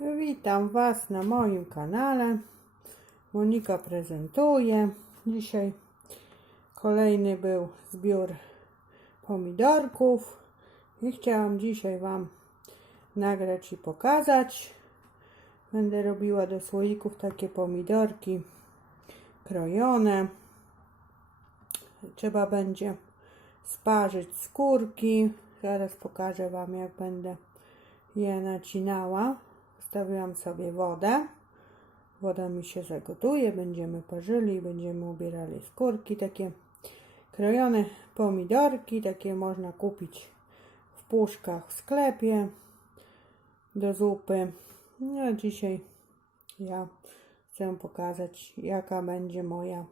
Witam Was na moim kanale. Monika prezentuje. Dzisiaj kolejny był zbiór pomidorków i chciałam dzisiaj Wam nagrać i pokazać. Będę robiła do słoików takie pomidorki krojone. Trzeba będzie sparzyć skórki. Zaraz pokażę Wam jak będę je nacinała. Wstawiłam sobie wodę. Woda mi się zagotuje, będziemy parzyli, będziemy ubierali skórki. Takie krojone pomidorki, takie można kupić w puszkach w sklepie do zupy. No dzisiaj ja chcę pokazać jaka będzie moja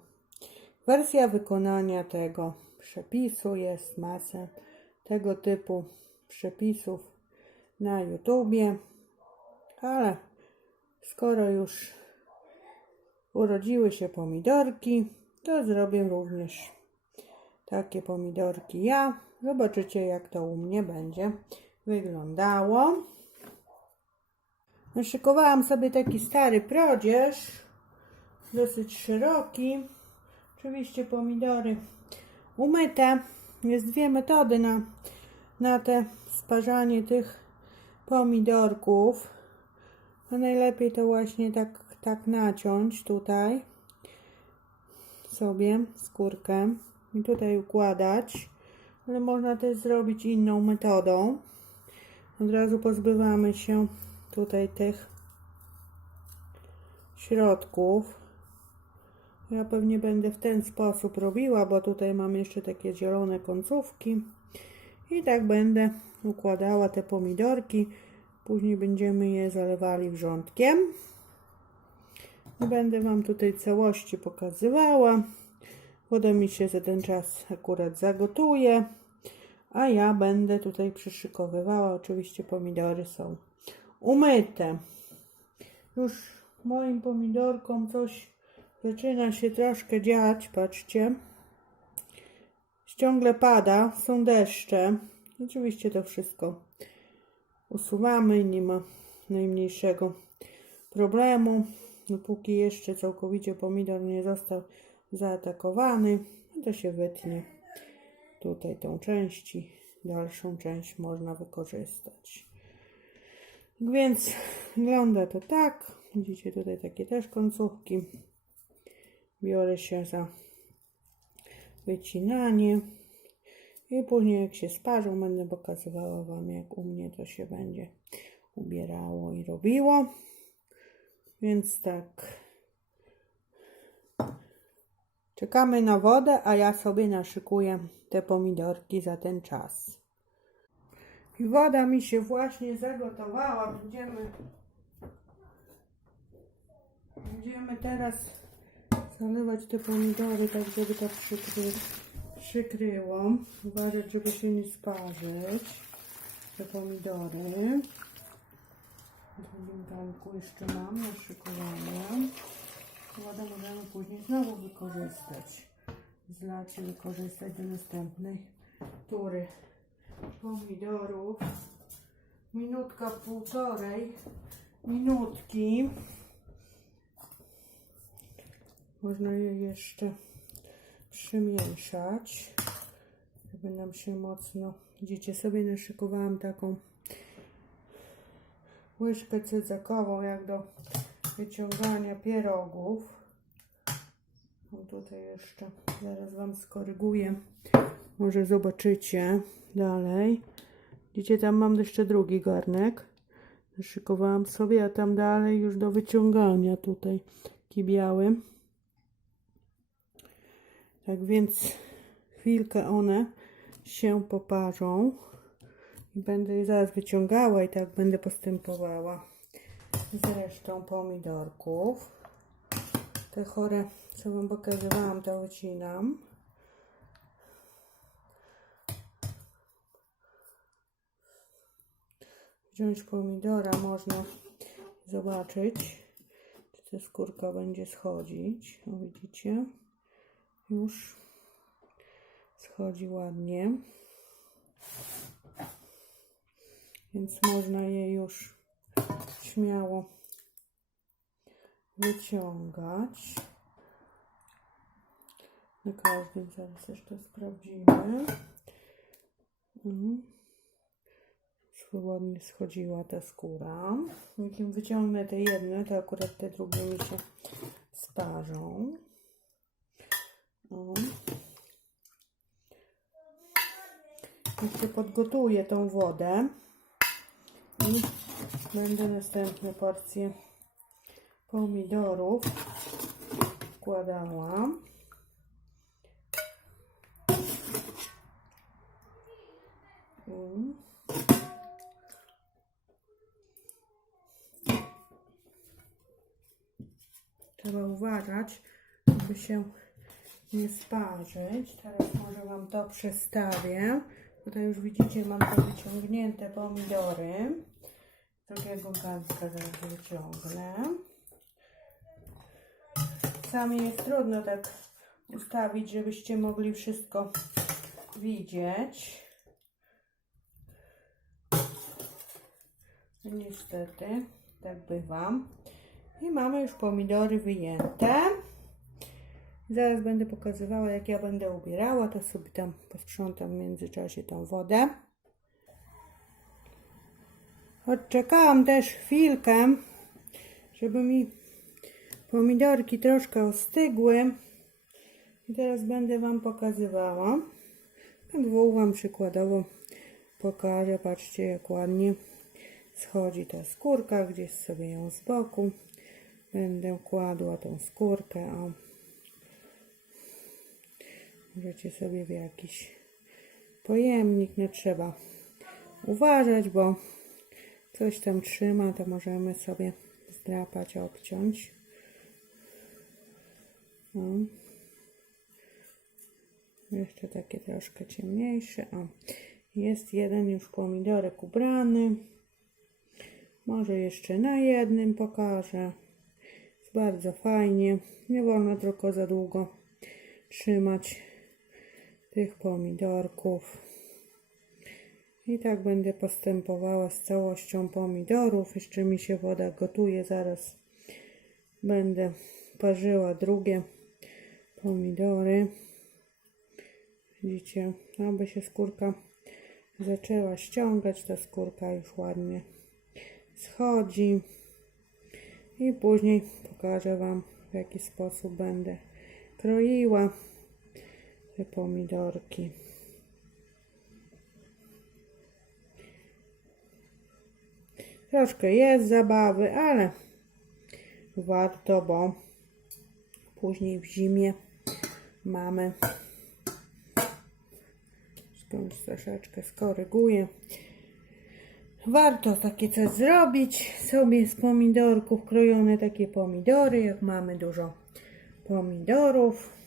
wersja wykonania tego przepisu. Jest masę tego typu przepisów na YouTubie, ale skoro już urodziły się pomidorki, to zrobię również takie pomidorki ja. Zobaczycie jak to u mnie będzie wyglądało. Naszykowałam sobie taki stary prodzież, dosyć szeroki. Oczywiście pomidory umyte. Jest dwie metody na, na te sparzanie tych pomidorków. No najlepiej to właśnie tak, tak naciąć tutaj sobie skórkę i tutaj układać, ale można też zrobić inną metodą. Od razu pozbywamy się tutaj tych środków. Ja pewnie będę w ten sposób robiła, bo tutaj mam jeszcze takie zielone końcówki. I tak będę układała te pomidorki. Później będziemy je zalewali wrzątkiem. Będę Wam tutaj całości pokazywała. Woda mi się za ten czas akurat zagotuje. A ja będę tutaj przyszykowywała. Oczywiście pomidory są umyte. Już moim pomidorkom coś zaczyna się troszkę dziać. Patrzcie. Ciągle pada, są deszcze. Oczywiście to wszystko usuwamy i nie ma najmniejszego problemu. Dopóki jeszcze całkowicie pomidor nie został zaatakowany, to się wytnie tutaj tą część i dalszą część można wykorzystać. Więc wygląda to tak. Widzicie tutaj takie też końcówki. Biorę się za wycinanie. I później jak się sparzą, będę pokazywała Wam, jak u mnie to się będzie ubierało i robiło. Więc tak. Czekamy na wodę, a ja sobie naszykuję te pomidorki za ten czas. I woda mi się właśnie zagotowała. Będziemy, będziemy teraz zalewać te pomidory, tak żeby to przykryć przykryło. Uważać, żeby się nie sparzyć. Te pomidory. W drugim garnku jeszcze mam naszykowane. Wodę możemy później znowu wykorzystać. Zlać i wykorzystać do następnej tury pomidorów. Minutka, półtorej minutki. Można je jeszcze przymieszać, żeby nam się mocno. Widzicie, sobie naszykowałam taką łyżkę cydzakową, jak do wyciągania pierogów. O, tutaj jeszcze zaraz Wam skoryguję. Może zobaczycie dalej. Widzicie, tam mam jeszcze drugi garnek. Naszykowałam sobie, a tam dalej już do wyciągania tutaj taki biały. Tak więc chwilkę one się poparzą i będę je zaraz wyciągała i tak będę postępowała z resztą pomidorków. Te chore, co Wam pokazywałam, to wycinam. Wziąć pomidora można zobaczyć, czy ta skórka będzie schodzić. O, widzicie? Już schodzi ładnie. Więc można je już śmiało wyciągać. Na każdym zaraz jeszcze sprawdzimy. Mhm. Swobodnie schodziła ta skóra. Jak im wyciągnę te jedne, to akurat te drugie mi się sparzą. O. Jeszcze podgotuję tą wodę i będę następne porcje pomidorów wkładała. Mm. Trzeba uważać, żeby się nie sparzyć. Teraz może Wam to przestawię. Tutaj już widzicie, mam to wyciągnięte pomidory. Drugiego garnka zaraz wyciągnę. Czasami jest trudno tak ustawić, żebyście mogli wszystko widzieć. Niestety, tak bywa. I mamy już pomidory wyjęte. Zaraz będę pokazywała, jak ja będę ubierała. To sobie tam posprzątam w międzyczasie tą wodę. Odczekałam też chwilkę, żeby mi pomidorki troszkę ostygły. I teraz będę Wam pokazywała. Dwóch Wam przykładowo pokażę. Patrzcie, jak ładnie schodzi ta skórka. Gdzieś sobie ją z boku. Będę kładła tą skórkę. O. Możecie sobie w jakiś pojemnik. Nie trzeba uważać, bo coś tam trzyma, to możemy sobie zdrapać, obciąć. O. Jeszcze takie troszkę ciemniejsze. O. Jest jeden już pomidorek ubrany. Może jeszcze na jednym pokażę. Jest bardzo fajnie. Nie wolno tylko za długo trzymać tych pomidorków. I tak będę postępowała z całością pomidorów. Jeszcze mi się woda gotuje. Zaraz będę parzyła drugie pomidory. Widzicie, aby się skórka zaczęła ściągać, ta skórka już ładnie schodzi. I później pokażę Wam, w jaki sposób będę kroiła te pomidorki. Troszkę jest zabawy, ale warto, bo później w zimie mamy skądś troszeczkę skoryguję. Warto takie coś zrobić sobie z pomidorków, krojone takie pomidory, jak mamy dużo pomidorów.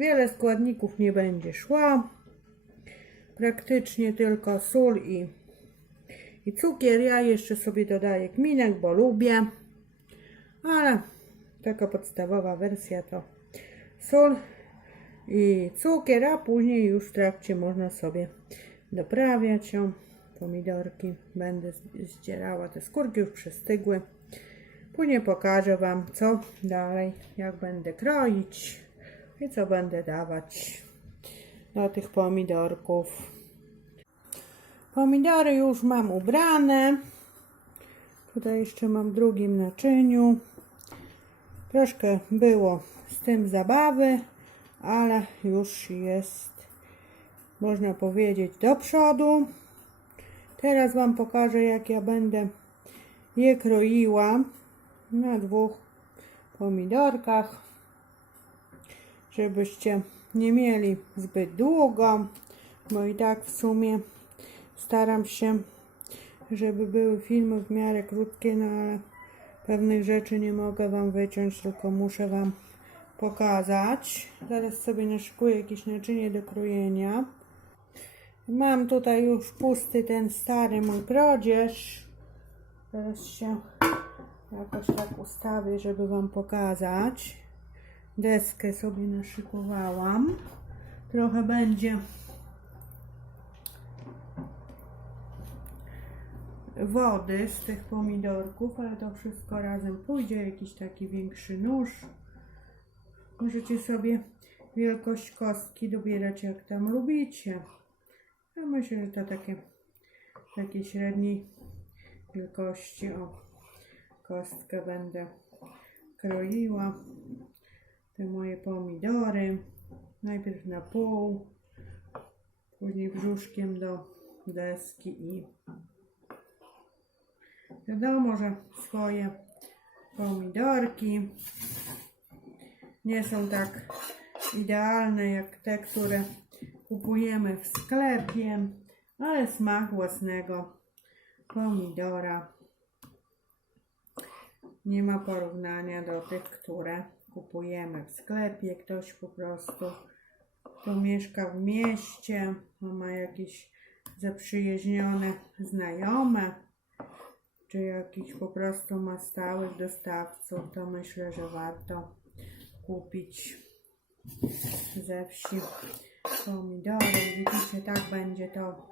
Wiele składników nie będzie szło. Praktycznie tylko sól i, i cukier. Ja jeszcze sobie dodaję kminek, bo lubię. Ale taka podstawowa wersja to sól i cukier, a później już w trakcie można sobie doprawiać ją. Pomidorki będę zdzierała, te skórki już przystygły. Później pokażę Wam, co dalej, jak będę kroić i co będę dawać do tych pomidorków. Pomidory już mam ubrane. Tutaj jeszcze mam w drugim naczyniu. Troszkę było z tym zabawy, ale już jest, można powiedzieć, do przodu. Teraz Wam pokażę, jak ja będę je kroiła na dwóch pomidorkach, żebyście nie mieli zbyt długo, bo i tak w sumie staram się, żeby były filmy w miarę krótkie, no ale pewnych rzeczy nie mogę Wam wyciąć, tylko muszę Wam pokazać. Zaraz sobie naszykuję jakieś naczynie do krojenia. Mam tutaj już pusty ten stary mój prodzież. Teraz się jakoś tak ustawię, żeby Wam pokazać. Deskę sobie naszykowałam. Trochę będzie wody z tych pomidorków, ale to wszystko razem pójdzie. Jakiś taki większy nóż. Możecie sobie wielkość kostki dobierać jak tam lubicie. Ja myślę, że to takie takiej średniej wielkości. O, kostkę będę kroiła. Te moje pomidory. Najpierw na pół, później brzuszkiem do deski i wiadomo, że swoje pomidorki nie są tak idealne jak te, które kupujemy w sklepie, ale smak własnego pomidora nie ma porównania do tych, które kupujemy w sklepie. Ktoś po prostu tu mieszka w mieście, ma jakieś zaprzyjaźnione znajome, czy jakiś po prostu ma stałych dostawców, to myślę, że warto kupić ze wsi pomidory. Widzicie, tak będzie to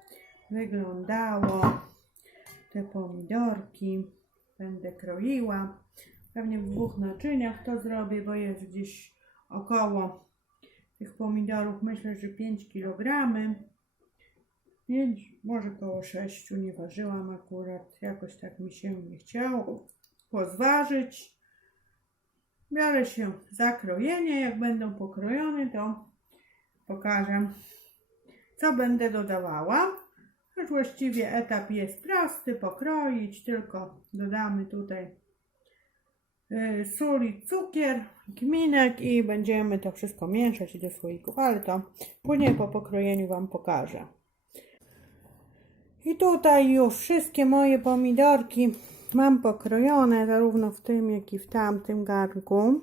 wyglądało. Te pomidorki będę kroiła. Pewnie w dwóch naczyniach to zrobię, bo jest gdzieś około tych pomidorów, myślę, że 5 kg. 5, może koło 6, nie ważyłam akurat. Jakoś tak mi się nie chciało pozważyć. Biorę się za krojenie. Jak będą pokrojone, to pokażę, co będę dodawała. Już właściwie etap jest prosty, pokroić, tylko dodamy tutaj sól i cukier, gminek i będziemy to wszystko mieszać do słoików, ale to później po pokrojeniu Wam pokażę. I tutaj już wszystkie moje pomidorki mam pokrojone, zarówno w tym, jak i w tamtym garnku.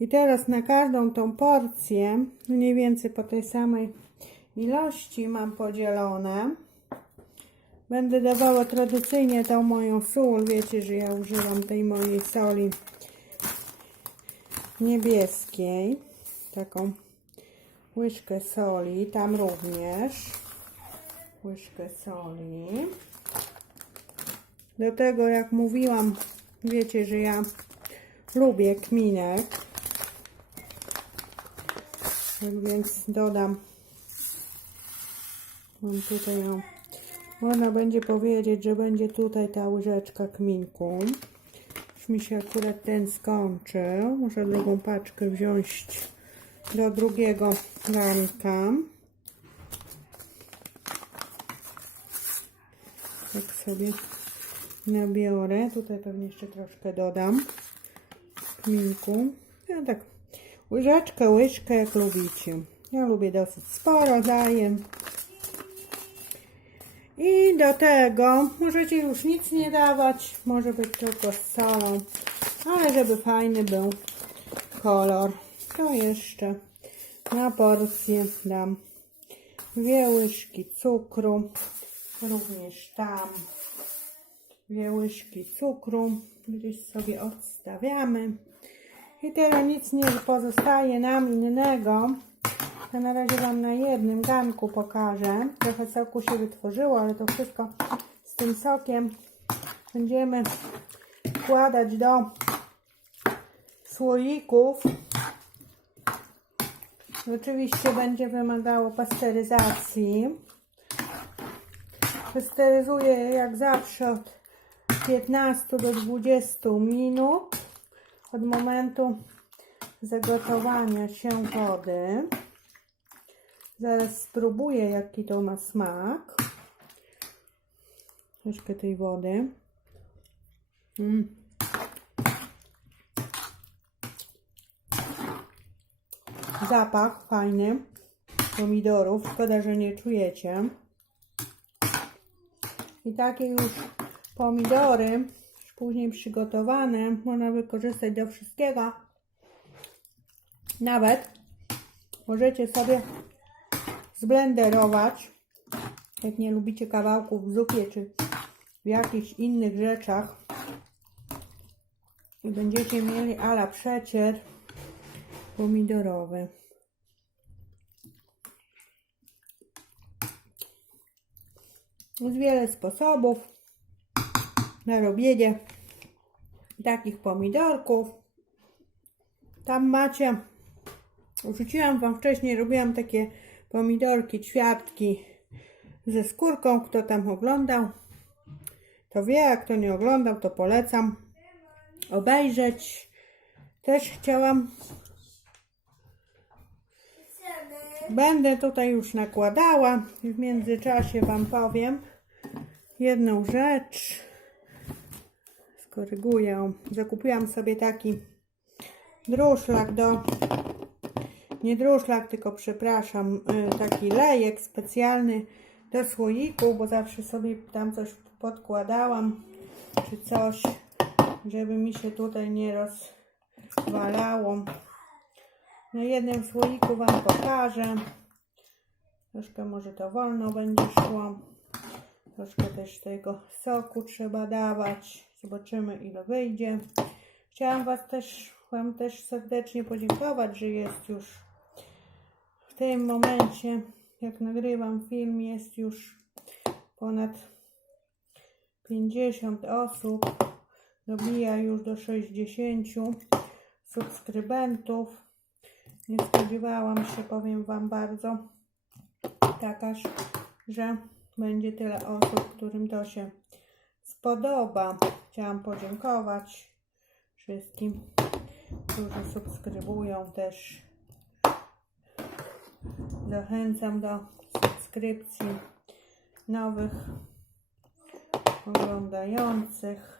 I teraz na każdą tą porcję, mniej więcej po tej samej ilości mam podzielone. Będę dawała tradycyjnie tą moją sól. Wiecie, że ja używam tej mojej soli niebieskiej. Taką łyżkę soli. Tam również łyżkę soli. Do tego, jak mówiłam, wiecie, że ja lubię kminek. Tak więc dodam. Mam tutaj ją. Można będzie powiedzieć, że będzie tutaj ta łyżeczka kminku. Już mi się akurat ten skończył. Muszę drugą paczkę wziąć do drugiego garnka. Tak sobie nabiorę. Tutaj pewnie jeszcze troszkę dodam kminku. Ja tak łyżeczkę, łyżkę jak lubicie. Ja lubię dosyć sporo, daję. I do tego możecie już nic nie dawać, może być tylko z solą, ale żeby fajny był kolor, to jeszcze na porcję dam dwie łyżki cukru, również tam dwie łyżki cukru, gdzieś sobie odstawiamy. I teraz nic nie pozostaje nam innego, na razie Wam na jednym garnku pokażę. Trochę soku się wytworzyło, ale to wszystko z tym sokiem będziemy wkładać do słoików. Oczywiście będzie wymagało pasteryzacji. Pasteryzuję jak zawsze od 15 do 20 minut od momentu zagotowania się wody. Zaraz spróbuję, jaki to ma smak. Troszkę tej wody. Mm. Zapach fajny pomidorów. Szkoda, że nie czujecie. I takie już pomidory, już później przygotowane, można wykorzystać do wszystkiego. Nawet możecie sobie zblenderować, jak nie lubicie kawałków w zupie czy w jakichś innych rzeczach i będziecie mieli ala przecier pomidorowy. Jest wiele sposobów. na robienie takich pomidorków. Tam macie, rzuciłam Wam wcześniej, robiłam takie pomidorki, ćwiartki ze skórką. Kto tam oglądał, to wie, a kto nie oglądał, to polecam obejrzeć. Też chciałam Będę tutaj już nakładała. W międzyczasie Wam powiem jedną rzecz. Skoryguję. Zakupiłam sobie taki druszlak do. Nie druszlak, tylko przepraszam, y, taki lejek specjalny do słoików, bo zawsze sobie tam coś podkładałam czy coś, żeby mi się tutaj nie rozwalało. Na jednym słoiku Wam pokażę. Troszkę może to wolno będzie szło. Troszkę też tego soku trzeba dawać. Zobaczymy ile wyjdzie. Chciałam Was też, Wam też serdecznie podziękować, że jest już tym momencie, jak nagrywam film, jest już ponad 50 osób. Dobija już do 60 subskrybentów. Nie spodziewałam się, powiem Wam bardzo, takaż, że będzie tyle osób, którym to się spodoba. Chciałam podziękować wszystkim, którzy subskrybują też. Zachęcam do subskrypcji nowych oglądających.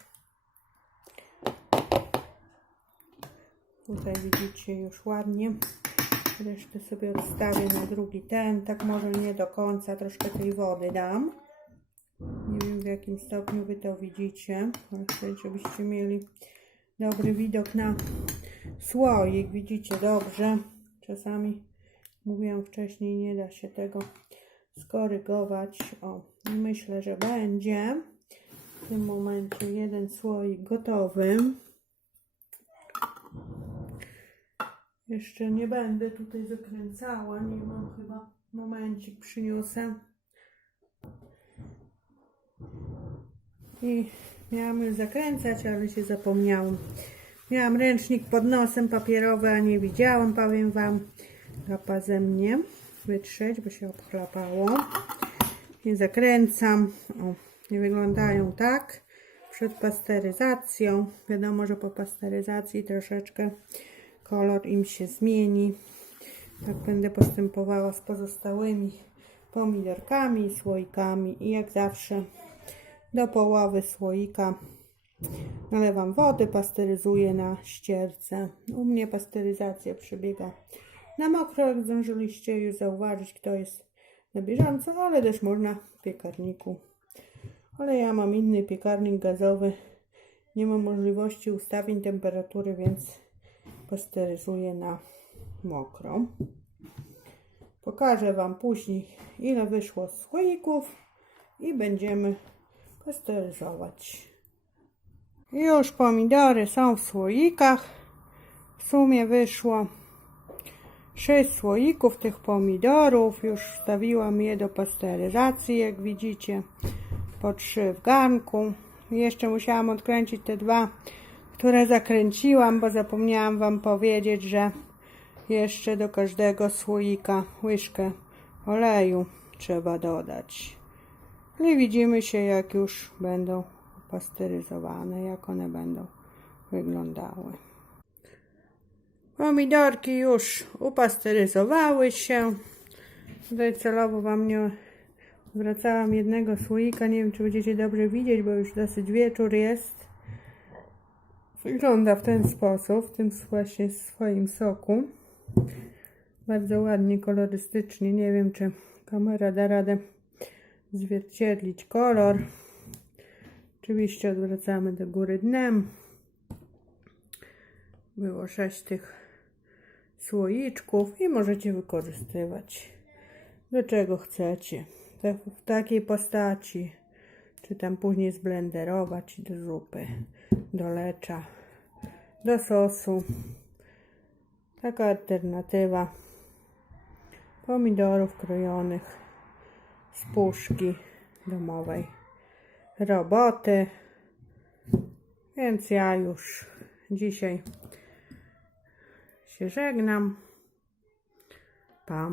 Tutaj widzicie już ładnie. Resztę sobie odstawię na drugi ten. Tak może nie do końca. Troszkę tej wody dam. Nie wiem w jakim stopniu Wy to widzicie. Chcę, żebyście mieli dobry widok na słoik. Widzicie dobrze. Czasami mówiłam wcześniej, nie da się tego skorygować. O, myślę, że będzie w tym momencie jeden słoik gotowy. Jeszcze nie będę tutaj zakręcała, nie mam chyba. Momencik przyniosę. I miałam już zakręcać, ale się zapomniałam. Miałam ręcznik pod nosem papierowy, a nie widziałam, powiem Wam. Lapa ze mnie wytrzeć, bo się obchlapało. I zakręcam. O, nie wyglądają tak. Przed pasteryzacją. Wiadomo, że po pasteryzacji troszeczkę kolor im się zmieni. Tak będę postępowała z pozostałymi pomidorkami, słoikami i jak zawsze do połowy słoika nalewam wody, pasteryzuję na ścierce. U mnie pasteryzacja przebiega na mokro, zdążyliście już zauważyć, kto jest na bieżąco, ale też można w piekarniku. Ale ja mam inny piekarnik gazowy, nie mam możliwości ustawień temperatury, więc pasteryzuję na mokro. Pokażę Wam później, ile wyszło z słoików i będziemy pasteryzować. Już pomidory są w słoikach. W sumie wyszło 6 słoików tych pomidorów. Już wstawiłam je do pasteryzacji, jak widzicie. Po 3 w garnku. Jeszcze musiałam odkręcić te dwa które zakręciłam, bo zapomniałam Wam powiedzieć, że jeszcze do każdego słoika łyżkę oleju trzeba dodać. I widzimy się, jak już będą pasteryzowane, jak one będą wyglądały. Pomidorki już upasteryzowały się. Tutaj celowo Wam nie zwracałam jednego słoika. Nie wiem, czy będziecie dobrze widzieć, bo już dosyć wieczór jest. Wygląda w ten sposób, w tym właśnie swoim soku. Bardzo ładnie, kolorystycznie. Nie wiem, czy kamera da radę zwierciedlić kolor. Oczywiście odwracamy do góry dnem. Było sześć tych słoiczków i możecie wykorzystywać do czego chcecie. W takiej postaci, czy tam później zblenderować do zupy, do lecza do sosu. Taka alternatywa pomidorów krojonych z puszki domowej roboty. Więc ja już dzisiaj się żegnam. Pa.